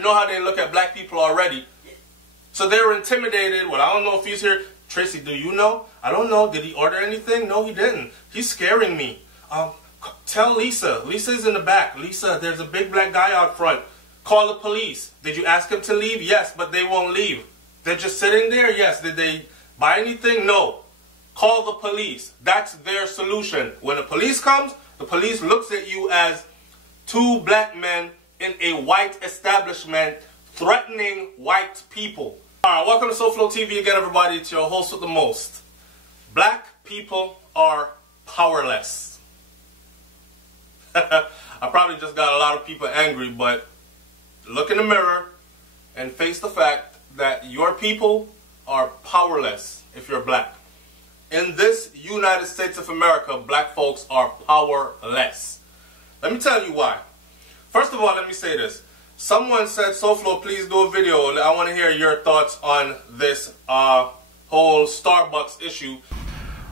You know how they look at black people already. So they were intimidated. Well, I don't know if he's here. Tracy, do you know? I don't know. Did he order anything? No, he didn't. He's scaring me. Tell Lisa. Lisa's in the back. Lisa, there's a big black guy out front. Call the police. Did you ask him to leave? Yes, but they won't leave. They're just sitting there? Yes. Did they buy anything? No. Call the police. That's their solution. When the police comes, the police looks at you as two black men in a white establishment threatening white people. Alright, welcome to SouFLoTV again, everybody. It's your host with the most. Black people are powerless. I probably just got a lot of people angry, but look in the mirror and face the fact that your people are powerless if you're black. In this United States of America, black folks are powerless. Let me tell you why. First of all, let me say this. Someone said, SouFlo, please do a video. I want to hear your thoughts on this whole Starbucks issue.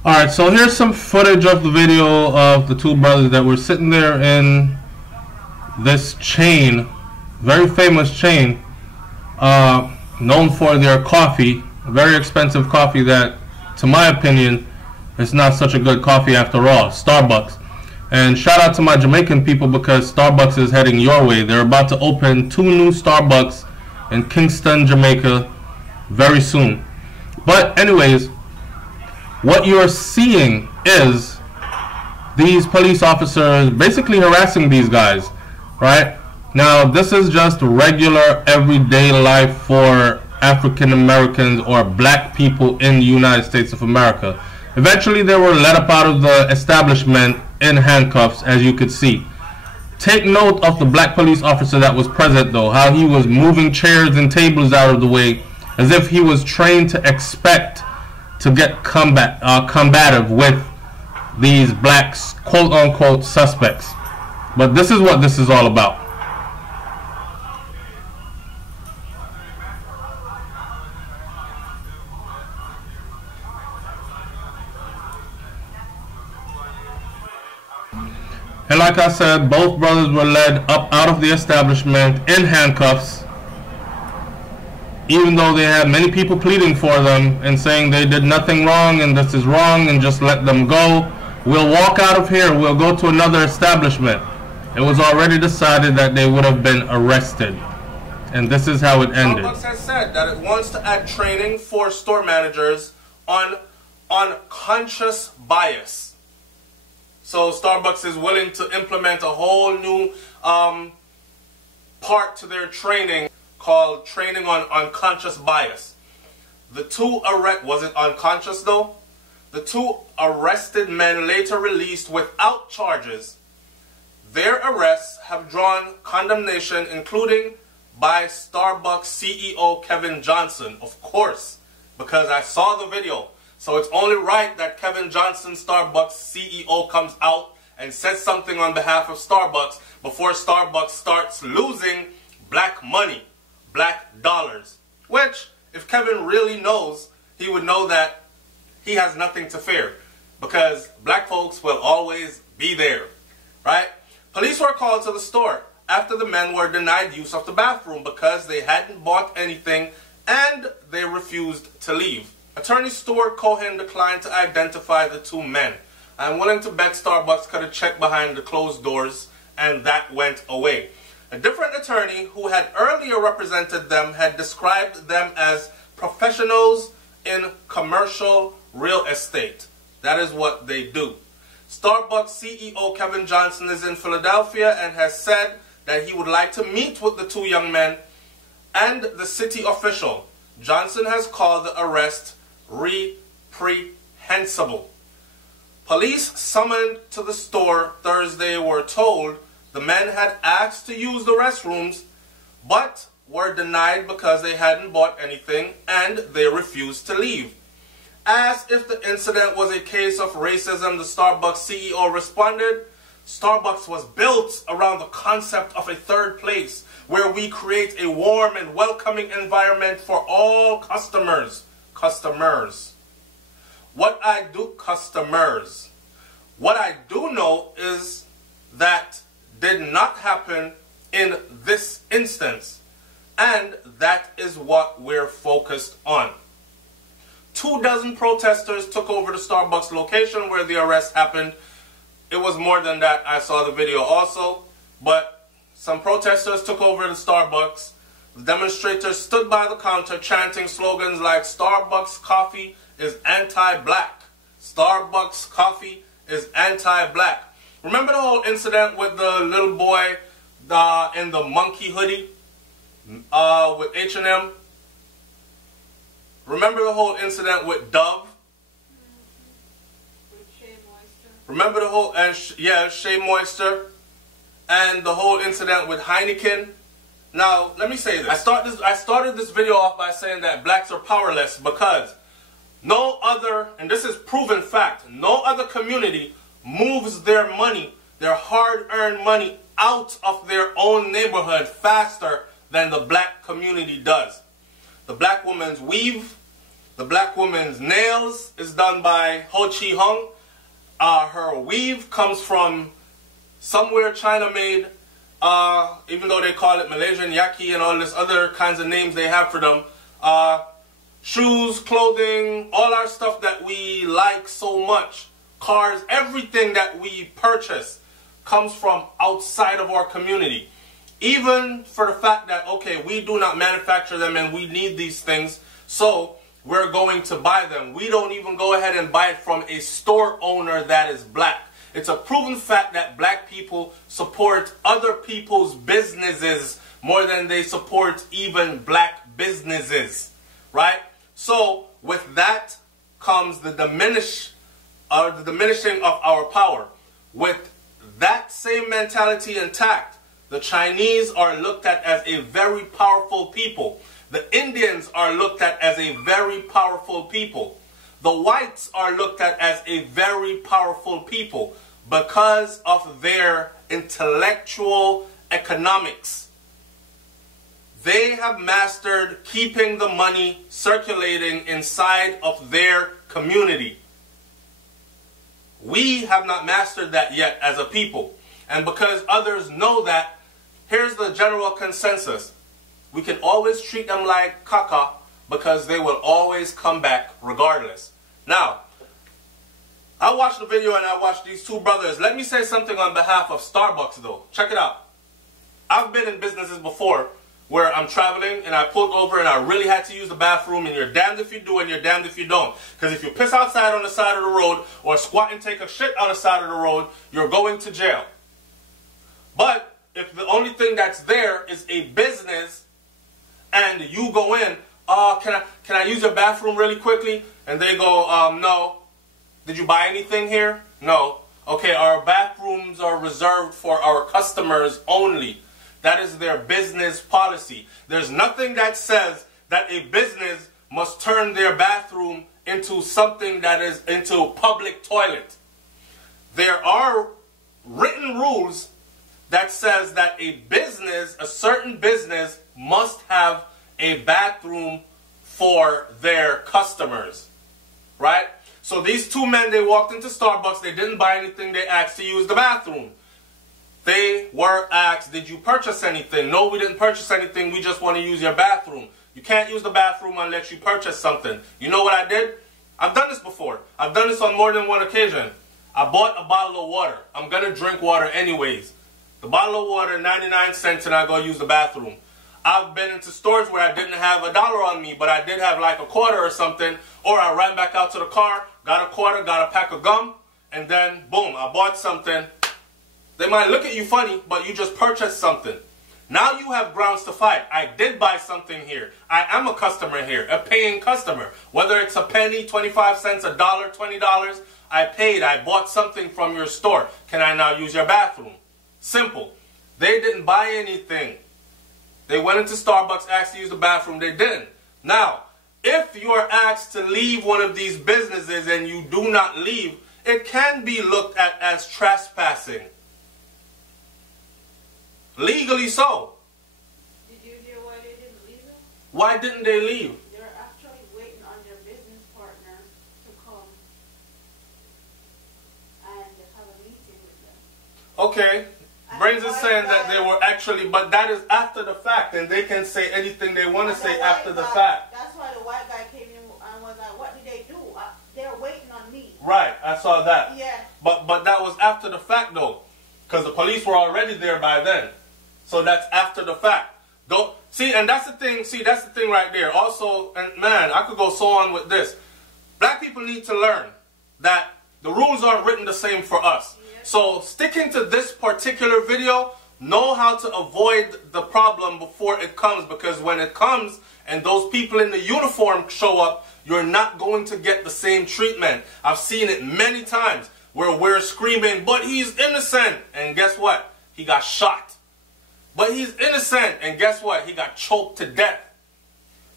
Alright, so here's some footage of the video of the two brothers that were sitting there in this chain, very famous chain, known for their coffee, a very expensive coffee that, to my opinion, is not such a good coffee after all, Starbucks. And shout out to my Jamaican people because Starbucks is heading your way. They're about to open 2 new Starbucks in Kingston, Jamaica very soon. But anyways, what you're seeing is these police officers basically harassing these guys, right? Now, this is just regular everyday life for African Americans or black people in the United States of America. Eventually, they were let up out of the establishment in handcuffs, as you could see. Take note of the black police officer that was present, though, how he was moving chairs and tables out of the way as if he was trained to expect to get combative with these black quote-unquote suspects. But this is what this is all about. And like I said, both brothers were led up out of the establishment in handcuffs, even though they had many people pleading for them and saying they did nothing wrong and this is wrong and just let them go. We'll walk out of here. We'll go to another establishment. It was already decided that they would have been arrested. And this is how it ended. Starbucks has said that it wants to add training for store managers on conscious bias. So Starbucks is willing to implement a whole new part to their training called training on unconscious bias. The two was it unconscious though? The 2 arrested men later released without charges. Their arrests have drawn condemnation, including by Starbucks CEO Kevin Johnson, of course, because I saw the video. So it's only right that Kevin Johnson, Starbucks CEO, comes out and says something on behalf of Starbucks before Starbucks starts losing black money, black dollars. Which, if Kevin really knows, he would know that he has nothing to fear because black folks will always be there, right? Police were called to the store after the men were denied use of the bathroom because they hadn't bought anything and they refused to leave. Attorney Stuart Cohen declined to identify the 2 men. I'm willing to bet Starbucks cut a check behind the closed doors and that went away. A different attorney who had earlier represented them had described them as professionals in commercial real estate. That is what they do. Starbucks CEO Kevin Johnson is in Philadelphia and has said that he would like to meet with the 2 young men and the city official. Johnson has called the arrest reprehensible. Police summoned to the store Thursday were told the men had asked to use the restrooms but were denied because they hadn't bought anything and they refused to leave. As if the incident was a case of racism, the Starbucks CEO responded, Starbucks was built around the concept of a third place where we create a warm and welcoming environment for all customers. What I do know is that did not happen in this instance. And that is what we're focused on. 24 protesters took over the Starbucks location where the arrest happened. It was more than that. I saw the video also. But some protesters took over the Starbucks. The demonstrators stood by the counter chanting slogans like "Starbucks coffee is anti-black. Starbucks coffee is anti-black." Remember the whole incident with the little boy in the monkey hoodie with H&M? Remember the whole incident with Dove? With Shea Moisture. Remember the whole, Shea Moisture, and the whole incident with Heineken? Now, let me say this. I started this video off by saying that blacks are powerless because no other, and this is proven fact, no other community moves their money, their hard-earned money, out of their own neighborhood faster than the black community does. The black woman's weave, the black woman's nails is done by Ho Chi Hung. Her weave comes from somewhere China made, even though they call it Malaysian Yaki and all this other kinds of names they have for them. Shoes, clothing, all our stuff that we like so much, cars, everything that we purchase comes from outside of our community. Even for the fact that, okay, we do not manufacture them and we need these things, so we're going to buy them. We don't even go ahead and buy it from a store owner that is black. It's a proven fact that black people support other people's businesses more than they support even black businesses, right? So with that comes the diminishing of our power. With that same mentality intact, the Chinese are looked at as a very powerful people. The Indians are looked at as a very powerful people. The whites are looked at as a very powerful people because of their intellectual economics. They have mastered keeping the money circulating inside of their community. We have not mastered that yet as a people. And because others know that, here's the general consensus. We can always treat them like caca because they will always come back regardless. Now, I watched the video and I watched these two brothers. Let me say something on behalf of Starbucks though. Check it out. I've been in businesses before where I'm traveling and I pulled over and I really had to use the bathroom, and you're damned if you do and you're damned if you don't. Because if you piss outside on the side of the road or squat and take a shit on the side of the road, you're going to jail. But if the only thing that's there is a business and you go in, can I use your bathroom really quickly? And they go, no. Did you buy anything here? No. Okay, our bathrooms are reserved for our customers only. That is their business policy. There's nothing that says that a business must turn their bathroom into something that is into a public toilet. There are written rules that says that a business, a certain business, must have a bathroom for their customers, right? So these two men, they walked into Starbucks, they didn't buy anything, they asked to use the bathroom. They were asked, did you purchase anything? No, we didn't purchase anything, we just want to use your bathroom. You can't use the bathroom unless you purchase something. You know what I did? I've done this before. I've done this on more than one occasion. I bought a bottle of water. I'm going to drink water anyways. The bottle of water, 99 cents, and I go use the bathroom. I've been into stores where I didn't have $1 on me, but I did have like a quarter or something, or I ran back out to the car, got a quarter, got a pack of gum, and then boom, I bought something. They might look at you funny, but you just purchased something. Now you have grounds to fight. I did buy something here. I am a customer here, a paying customer. Whether it's a penny, 25 cents, $1, $20, I paid, I bought something from your store. Can I now use your bathroom? Simple. They didn't buy anything. They went into Starbucks, asked to use the bathroom. They didn't. Now, if you are asked to leave one of these businesses and you do not leave, it can be looked at as trespassing. Legally so. Did you hear why they didn't leave them? Why didn't they leave? They're actually waiting on their business partner to come and have a meeting with them. Okay, And Brains is saying that they were actually, but that is after the fact, and they can say anything they want to say after the fact. That's why the white guy came in and was like, what did they do? They're waiting on me. Right, I saw that. Yeah. But that was after the fact though, because the police were already there by then. So that's after the fact. Don't see, and that's the thing. See, that's the thing right there. Also, and man, I could go so on with this. Black people need to learn that the rules aren't written the same for us. Yep. So sticking to this particular video, know how to avoid the problem before it comes, because when it comes and those people in the uniform show up, you're not going to get the same treatment. I've seen it many times where we're screaming, but he's innocent, and guess what? He got shot. But he's innocent, and guess what? He got choked to death.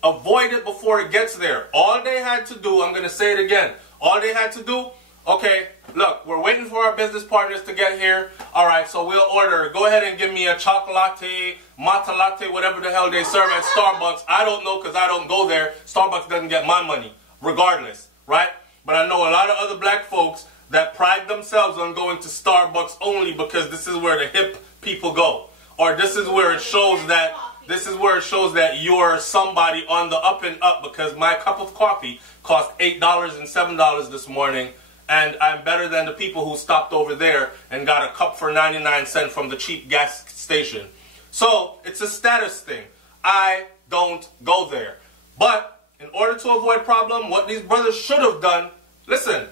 Avoid it before it gets there. All they had to do, I'm going to say it again, all they had to do, okay, look, we're waiting for our business partners to get here. All right, so we'll order. Go ahead and give me a chocolate latte, matcha latte, whatever the hell they serve at Starbucks. I don't know because I don't go there. Starbucks doesn't get my money, regardless, right? But I know a lot of other black folks that pride themselves on going to Starbucks only because this is where the hip people go. Or this is where it shows that you're somebody on the up and up, because my cup of coffee cost $8 and $7 this morning, and I'm better than the people who stopped over there and got a cup for 99 cents from the cheap gas station. So it's a status thing. I don't go there. But in order to avoid problem, what these brothers should have done, listen,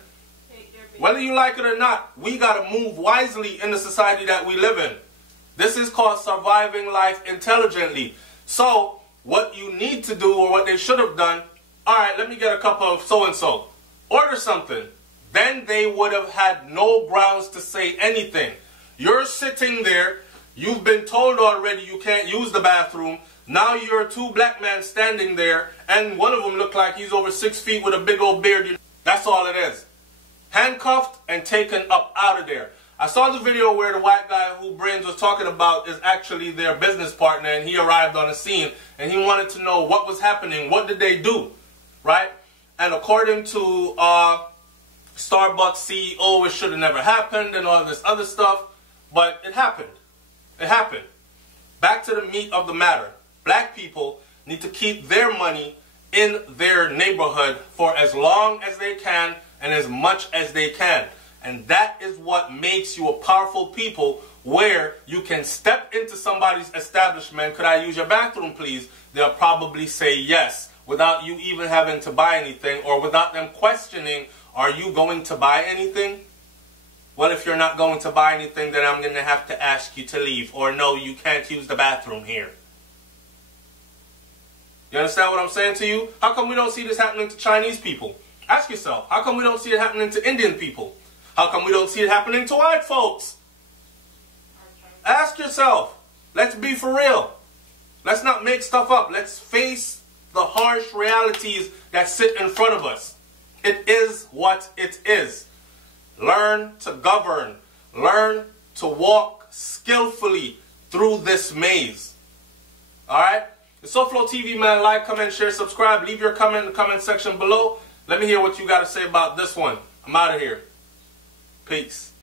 whether you like it or not, we got to move wisely in the society that we live in. This is called surviving life intelligently. So, what you need to do, or what they should have done, alright, let me get a cup of so-and-so. Order something. Then they would have had no grounds to say anything. You're sitting there, you've been told already you can't use the bathroom. Now you're two black men standing there, and one of them looked like he's over 6 feet with a big old beard. That's all it is. Handcuffed and taken up out of there. I saw the video where the white guy who Brains was talking about is actually their business partner, and he arrived on the scene and he wanted to know what was happening, what did they do, right? And according to Starbucks CEO, it should have never happened and all this other stuff, but it happened. It happened. Back to the meat of the matter. Black people need to keep their money in their neighborhood for as long as they can and as much as they can. And that is what makes you a powerful people, where you can step into somebody's establishment. Could I use your bathroom, please? They'll probably say yes, without you even having to buy anything, or without them questioning, are you going to buy anything? Well, if you're not going to buy anything, then I'm going to have to ask you to leave. Or no, you can't use the bathroom here. You understand what I'm saying to you? How come we don't see this happening to Chinese people? Ask yourself, how come we don't see it happening to Indian people? How come we don't see it happening to white folks? Ask yourself. Let's be for real. Let's not make stuff up. Let's face the harsh realities that sit in front of us. It is what it is. Learn to govern. Learn to walk skillfully through this maze. Alright? The SouFLoTV, man. Like, comment, share, subscribe. Leave your comment in the comment section below. Let me hear what you got to say about this one. I'm out of here. Peace.